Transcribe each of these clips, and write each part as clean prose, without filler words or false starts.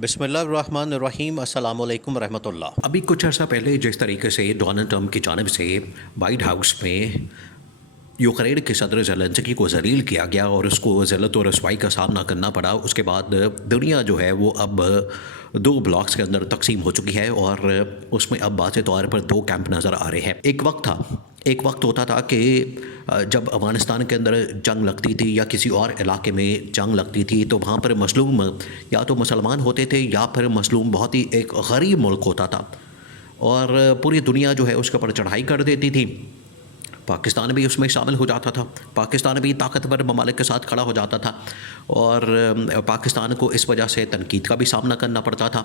बिस्मिल्लाहिर्रहमानिर्रहीम अस्सलामु अलैकुम रहमतुल्लाह। अभी कुछ अर्सा पहले जिस तरीके से डोनाल्ड ट्रंप की जानिब से वाइट हाउस में यूक्रेन के सदर ज़ेलेंस्की को ज़लील किया गया और उसको ज़िल्लत और रसवाई का सामना करना पड़ा, उसके बाद दुनिया जो है वो अब दो ब्लॉक्स के अंदर तकसीम हो चुकी है और उसमें अब वाज़े तौर पर दो कैंप नज़र आ रहे हैं। एक वक्त होता था कि जब अफ़गानिस्तान के अंदर जंग लगती थी या किसी और इलाके में जंग लगती थी तो वहाँ पर मज़लूम या तो मुसलमान होते थे या फिर मज़लूम बहुत ही एक गरीब मुल्क होता था और पूरी दुनिया जो है उसके ऊपर चढ़ाई कर देती थी। पाकिस्तान भी उसमें शामिल हो जाता था, पाकिस्तान भी ताकतवर ममालिक के साथ खड़ा हो जाता था और पाकिस्तान को इस वजह से तनकीद का भी सामना करना पड़ता था।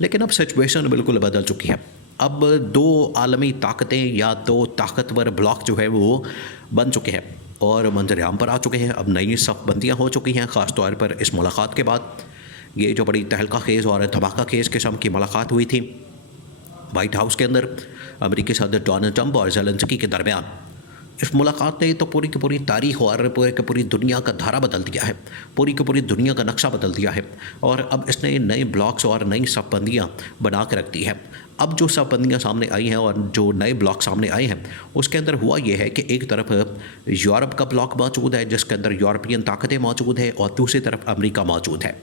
लेकिन अब सिचुएशन बिल्कुल बदल चुकी है। अब दो आलमी ताकतें या दो ताकतवर ब्लॉक जो है वो बन चुके हैं और मंजर-ए-आम पर आ चुके हैं। अब नई सफ़बंदियाँ हो चुकी हैं, ख़ास तौर पर इस मुलाकात के बाद। ये जो बड़ी तहलका खेज़ और धमाका खेज़ किस्म की मुलाकात हुई थी वाइट हाउस के अंदर अमेरिकी सदर डोनाल्ड ट्रंप और ज़ेलेंस्की के दरमियान, इस मुलाकात ने तो पूरी की पूरी तारीख़ और पूरी की पूरी दुनिया का धारा बदल दिया है, पूरी की पूरी दुनिया का नक्शा बदल दिया है और अब इसने नए ब्लॉक्स और नई सफ़बंदियाँ बना के रख दी है। अब जो सफ़बंदियाँ सामने आई हैं और जो नए ब्लॉक सामने आए हैं उसके अंदर हुआ ये है कि एक तरफ यूरोप का ब्लॉक मौजूद है जिसके अंदर यूरोपियन ताकतें मौजूद हैं और दूसरी तरफ अमेरिका मौजूद है।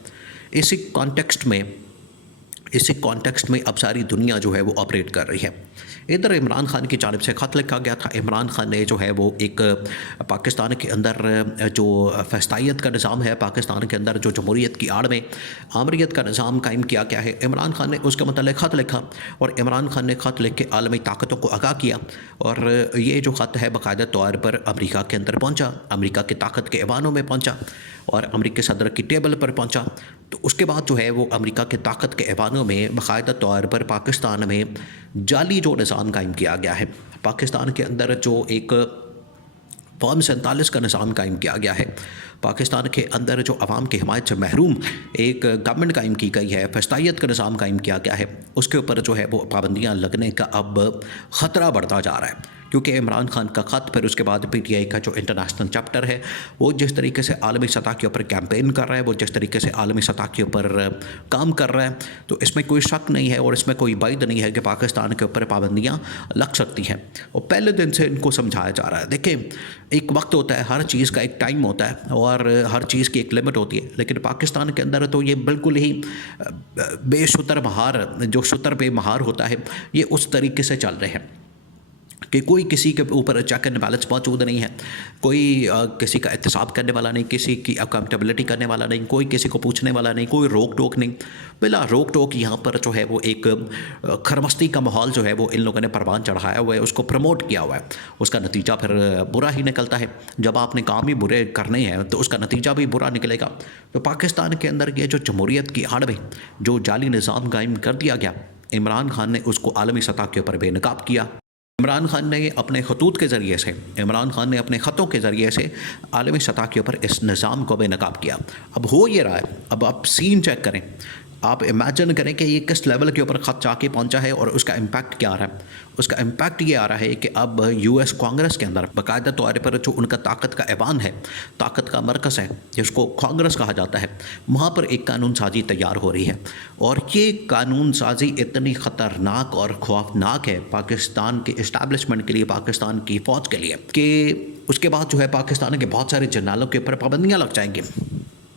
इसी कॉन्टेक्स्ट में अब सारी दुनिया जो है वो ऑपरेट कर रही है। इधर इमरान खान की जानिब से ख़त लिखा गया था। इमरान खान ने जो है वो एक पाकिस्तान के अंदर जो फस्तायत का निज़ाम है, पाकिस्तान के अंदर जो जमहूरियत की आड़ में आमरीत का निज़ाम कायम किया गया है, इमरान खान ने उसके मतलब ख़त लिखा और इमरान खान ने ख़त लिख के आलमी ताकतों को आगाह किया और ये जो ख़त है बाकायदा तौर पर अमेरिका के अंदर पहुँचा, अमेरिका की ताकत के ऐवानों में पहुँचा और अमेरिकी सदर की टेबल पर पहुँचा। तो उसके बाद जो है वो अमेरिका के ताकत के ऐवानों में बाकायदा तौर पर पाकिस्तान में जाली जो निज़ाम कायम किया गया है, पाकिस्तान के अंदर जो एक फ़ॉर्म 47 का निज़ाम कायम किया गया है, पाकिस्तान के अंदर जो अवाम की हिमायत से महरूम एक गवर्नमेंट कायम की गई है, फस्तायत का निज़ाम कायम किया गया है, उसके ऊपर जो है वो पाबंदियाँ लगने का अब ख़तरा बढ़ता जा रहा है। क्योंकि इमरान खान का ख़त, फिर उसके बाद PTI का जो इंटरनेशनल चैप्टर है वो जिस तरीके से आलमी सतह के ऊपर कैंपेन कर रहा है, वो जिस तरीके से आलमी सतह के ऊपर काम कर रहा है, तो इसमें कोई शक नहीं है और इसमें कोई बैद नहीं है कि पाकिस्तान के ऊपर पाबंदियाँ लग सकती हैं और पहले दिन से इनको समझाया जा रहा है। देखिए, एक वक्त होता है, हर चीज़ का एक टाइम होता है और हर चीज़ की एक लिमिट होती है, लेकिन पाकिस्तान के अंदर तो ये बिल्कुल ही बेशुतर महार, जो शुतर पे महार होता है, ये उस तरीके से चल रहे हैं कि कोई किसी के ऊपर चेक एंड बैलेंस मौजूद नहीं है, कोई किसी का एहतसाब करने वाला नहीं, किसी की अकाउंटेबिलिटी करने वाला नहीं, कोई किसी को पूछने वाला नहीं, कोई रोक टोक नहीं। बिला रोक टोक यहाँ पर जो है वो एक खरमस्ती का माहौल जो है वो इन लोगों ने परवान चढ़ाया हुआ है, उसको प्रमोट किया हुआ है। उसका नतीजा फिर बुरा ही निकलता है। जब आपने काम ही बुरे करने हैं तो उसका नतीजा भी बुरा निकलेगा। तो पाकिस्तान के अंदर ये जो जमहूरियत की आड़ में जो जाली निज़ाम कायम कर दिया गया, इमरान खान ने उसको आलमी सतह के ऊपर बेनकाब किया। इमरान खान ने अपने खतूत के ज़रिए से, इमरान खान ने अपने ख़तों के ज़रिए से आलमी सतह के ऊपर इस निज़ाम को बेनकाब किया। अब हो ये रहा है, अब आप सीन चेक करें, आप इमेजिन करें कि ये किस लेवल के ऊपर ख़त जाके पहुंचा है और उसका इम्पैक्ट क्या आ रहा है। उसका इम्पैक्ट ये आ रहा है कि अब US कांग्रेस के अंदर बाकायदा तौर पर जो उनका ताकत का ऐवान है, ताकत का मरकज़ है, जिसको कांग्रेस कहा जाता है, वहाँ पर एक कानून साजी तैयार हो रही है और ये कानून साजी इतनी ख़तरनाक और खौफनाक है पाकिस्तान के इस्टेब्लिशमेंट के लिए, पाकिस्तान की फ़ौज के लिए, कि उसके बाद जो है पाकिस्तान के बहुत सारे जर्नलों के ऊपर पाबंदियाँ लग जाएंगी,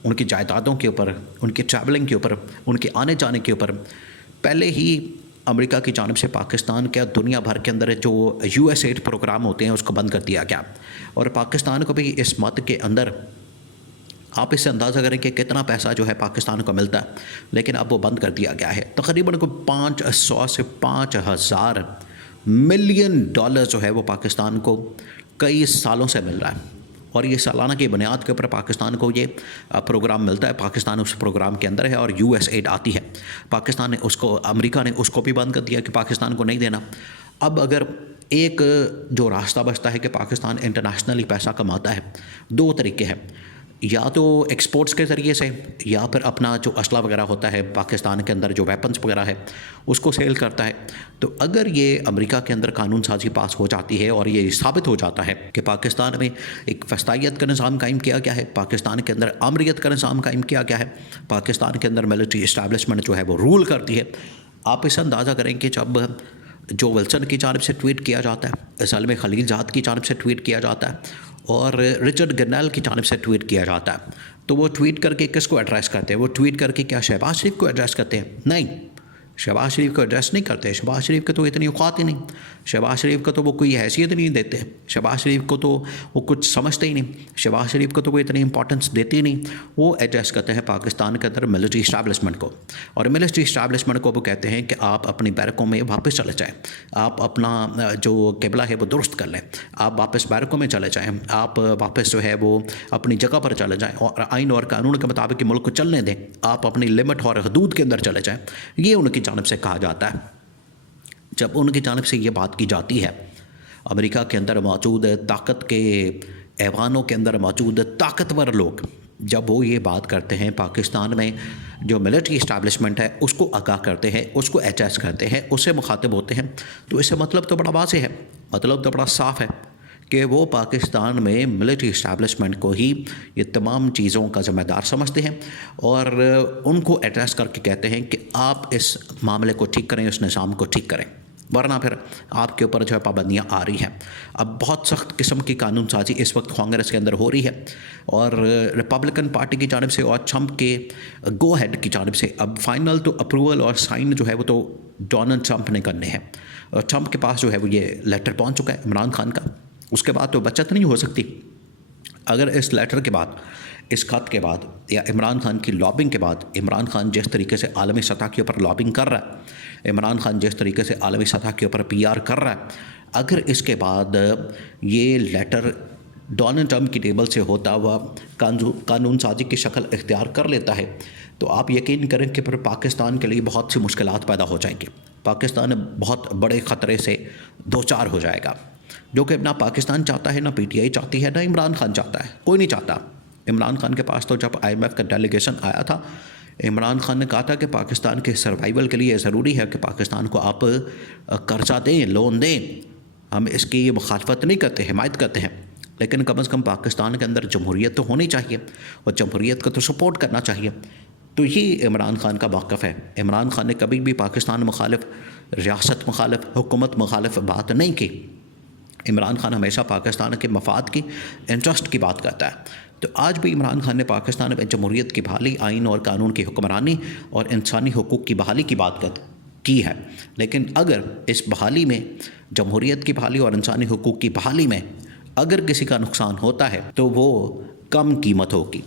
उनकी जायदादों के ऊपर, उनकी ट्रैवलिंग के ऊपर, उनके आने जाने के ऊपर। पहले ही अमेरिका की जानिब से पाकिस्तान के दुनिया भर के अंदर जो USAID प्रोग्राम होते हैं उसको बंद कर दिया गया और पाकिस्तान को भी इस मद के अंदर, आप इससे अंदाज़ा करें कि कितना पैसा जो है पाकिस्तान को मिलता है, लेकिन अब वो बंद कर दिया गया है। तकरीबन को 500 से 5000 मिलियन डॉलर जो है वो पाकिस्तान को कई सालों से मिल रहा है और ये सालाना की बुनियाद के ऊपर पाकिस्तान को ये प्रोग्राम मिलता है। पाकिस्तान उस प्रोग्राम के अंदर है और USAID आती है। पाकिस्तान ने उसको, अमेरिका ने उसको भी बंद कर दिया कि पाकिस्तान को नहीं देना। अब अगर एक जो रास्ता बचता है कि पाकिस्तान इंटरनेशनली पैसा कमाता है, दो तरीके हैं। या तो एक्सपोर्ट्स के ज़रिए से या फिर अपना जो असला वगैरह होता है पाकिस्तान के अंदर, जो वेपन्स वगैरह है उसको सेल करता है। तो अगर ये अमेरिका के अंदर कानून साजी पास हो जाती है और ये साबित हो जाता है कि पाकिस्तान में एक फस्तायत का निज़ाम कायम किया गया है, पाकिस्तान के अंदर आमरीत का निज़ाम कायम किया गया है, पाकिस्तान के अंदर मिलिट्री इस्टेब्लिशमेंट जो है वो रूल करती है, आप इसे अंदाज़ा करें कि जब जो विल्सन की जानिब से ट्वीट किया जाता है, सलम खलील जात की जानिब से ट्वीट किया जाता है और रिचर्ड गरनेल की जानिब से ट्वीट किया जाता है, तो वो ट्वीट करके किसको एड्रेस करते हैं? वो ट्वीट करके क्या शहबाज शरीफ को एड्रेस करते हैं? नहीं, शहबाज शरीफ को एड्रेस नहीं करते। शहबाज शरीफ के तो इतनी औकात ही नहीं, शहबाज शरीफ को तो वो कोई हैसियत नहीं देते, शहबाज शरीफ को तो वो कुछ समझते ही नहीं, शहबाज शरीफ को तो वो इतनी इंपॉर्टेंस देते ही नहीं। वो एड्रेस करते हैं पाकिस्तान के अंदर मिलिट्री इस्टेब्लिशमेंट को, और मिलिट्री इस्टेब्लिशमेंट को वो कहते हैं कि आप अपनी बैरकों में वापस चले जाएँ, आप अपना जो किबला है वो दुरुस्त कर लें, आप वापस बैरकों में चले जाएँ, आप वापस जो है वो अपनी जगह पर चले जाएँ और आइन और कानून के मुताबिक मुल्क को चलने दें, आप अपनी लिमिट और हदूद के अंदर चले जाएँ। ये उनकी जानिब से कहा जाता है। जब उनकी जानिब से ये बात की जाती है, अमेरिका के अंदर मौजूद ताकत के ऐवानों के अंदर मौजूद ताकतवर लोग जब वो ये बात करते हैं, पाकिस्तान में जो मिलिट्री इस्टेब्लिशमेंट है उसको आगाह करते हैं, उसको एहसास करते हैं, उससे मुखातिब होते हैं, तो इससे मतलब तो बड़ा वाज़ेह है, मतलब तो बड़ा साफ़ है कि वो पाकिस्तान में मिलिट्री इस्टेब्लिशमेंट को ही ये तमाम चीज़ों का ज़िम्मेदार समझते हैं और उनको एड्रेस करके कहते हैं कि आप इस मामले को ठीक करें, इस निज़ाम को ठीक करें, वरना फिर आपके ऊपर जो है पाबंदियाँ आ रही हैं। अब बहुत सख्त किस्म की कानून साजी इस वक्त कांग्रेस के अंदर हो रही है और रिपब्लिकन पार्टी की जानिब से और ट्रंप के गो हेड की जानिब से अब फाइनल तो अप्रूवल और साइन जो है वो तो डोनाल्ड ट्रंप ने करने हैं, और ट्रंप के पास जो है वो ये लेटर पहुँच चुका है इमरान खान का, उसके बाद तो बचत नहीं हो सकती। अगर इस लेटर के बाद, इस खत के बाद या इमरान खान की लॉबिंग के बाद, इमरान खान जिस तरीके से आलमी सतह के ऊपर लॉबिंग कर रहा है, इमरान खान जिस तरीके से आलमी सतह के ऊपर PR कर रहा है, अगर इसके बाद ये लेटर डोनाल्ड ट्रंप की टेबल से होता हुआ कानून साजी की शक्ल इख्तियार कर लेता है, तो आप यकीन करें कि फिर पाकिस्तान के लिए बहुत सी मुश्किलात पैदा हो जाएंगी। पाकिस्तान बहुत बड़े ख़तरे से दो चार हो जाएगा, जो कि ना पाकिस्तान चाहता है, ना PTI चाहती है, ना इमरान खान चाहता है, कोई नहीं चाहता। इमरान खान के पास तो जब IMF का डेलीगेशन आया था, इमरान खान ने कहा था कि पाकिस्तान के सर्वाइवल के लिए ज़रूरी है कि पाकिस्तान को आप कर्जा दें, लोन दें, हम इसकी मुखालफत नहीं करते, हिमायत करते हैं, लेकिन कम से कम पाकिस्तान के अंदर जमहूरियत तो होनी चाहिए और जमहूरियत को तो सपोर्ट करना चाहिए। तो ये इमरान खान का मौक़िफ़ है। इमरान खान ने कभी भी पाकिस्तान मुखालिफ, रियासत मुखालिफ, हुकूमत मुखालिफ बात नहीं की। इमरान खान हमेशा पाकिस्तान के मफाद की, इंटरेस्ट की बात करता है। तो आज भी इमरान खान ने पाकिस्तान में जमहूरियत की बहाली, आइन और कानून की हुक्मरानी और इंसानी हुकूक की बहाली की बात की है, लेकिन अगर इस बहाली में, जमहूरियत की बहाली और इंसानी हुकूक की बहाली में अगर किसी का नुकसान होता है तो वो कम कीमत होगी।